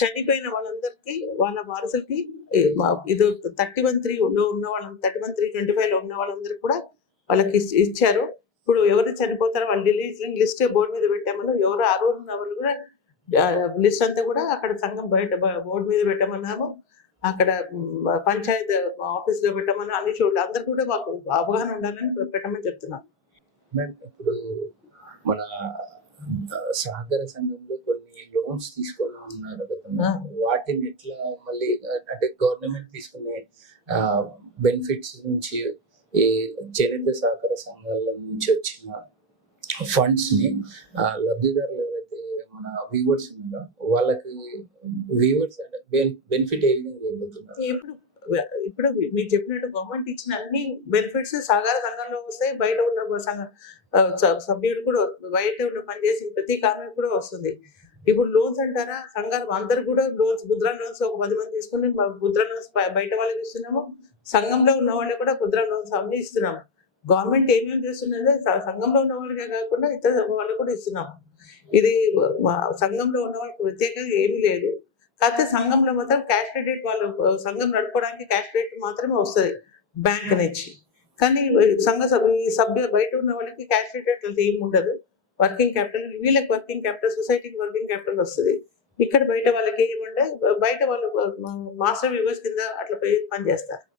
చనిపోయిన వాళ్ళందరికీ వాళ్ళ వారసులకి ఇది 31(3)లో ఉన్న వాళ్ళని 31(3)25లో ఉన్న వాళ్ళందరికీ కూడా వాళ్ళకి ఇచ్చారు. ఇప్పుడు ఎవరు చనిపోతారో వాళ్ళ లిస్ట్ బోర్డు మీద పెట్టామని ఎవరు అర్హులు ఉన్న వాళ్ళు కూడా లిస్ట్ అంతా కూడా అక్కడ సంఘం బయట బోర్డు మీద పెట్టమన్నాము. అక్కడ పంచాయత్ ఆఫీస్ లో పెట్టమని అన్ని చోట్ల అందరు కూడా మాకు అవగాహన ఉండాలని పెట్టమని చెప్తున్నాం. ఇప్పుడు మన సహకార సంఘంలో కొన్ని లోన్స్ తీసుకొని ఉన్నారు కదా, వాటిని ఎట్లా మళ్ళీ అంటే గవర్నమెంట్ తీసుకునే బెనిఫిట్స్ నుంచి ఈ చేనేత సహకార సంఘాల నుంచి వచ్చిన ఫండ్స్ ని లబ్ధిదారులు ఎవరైతే మన వీవర్స్ ఉన్నారో వాళ్ళకి వీవర్స్ అంటే బెనిఫిట్ ఏ విధంగా చేయబోతున్నారు? ఇప్పుడు మీరు చెప్పినట్టు గవర్నమెంట్ ఇచ్చిన అన్ని బెనిఫిట్స్ సహకార సంఘంలో వస్తాయి. బయట ఉన్న సభ్యుడు కూడా బయట ఉన్న పనిచేసిన ప్రతి కార్మికుడు కూడా వస్తుంది. ఇప్పుడు లోన్స్ అంటారా, సంఘాలు అందరు కూడా లోన్స్ ముద్రా లోన్స్ ఒక 10 మంది తీసుకుని ముద్రా లోన్స్ బయట వాళ్ళకి ఇస్తున్నాము. సంఘంలో ఉన్న వాళ్ళకి కూడా ముద్రా లోన్స్ అన్ని ఇస్తున్నాము. గవర్నమెంట్ ఏమేమి చేస్తున్నదే సంఘంలో ఉన్న వాళ్ళకే కాకుండా ఇతర వాళ్ళకి కూడా ఇస్తున్నాము. ఇది సంఘంలో ఉన్న వాళ్ళకి ప్రత్యేకంగా ఏమీ లేదు. కాకపోతే సంఘంలో మాత్రం క్యాష్ క్రెడిట్ వాళ్ళు సంఘం నడుపుకోవడానికి క్యాష్ క్రెడిట్ మాత్రమే వస్తుంది బ్యాంక్ నుంచి. కానీ సభ్యులు బయట ఉన్న వాళ్ళకి క్యాష్ క్రెడిట్ అంటే ఏమి ఉండదు. వర్కింగ్ క్యాపిటల్ వీళ్ళకి వర్కింగ్ క్యాపిటల్ సొసైటీకి వర్కింగ్ క్యాపిటల్ వస్తుంది. ఇక్కడ బయట వాళ్ళకి ఏమంటే బయట వాళ్ళు మాస్టర్ వ్యూవర్స్ కింద అట్లా పోయి పనిచేస్తారు.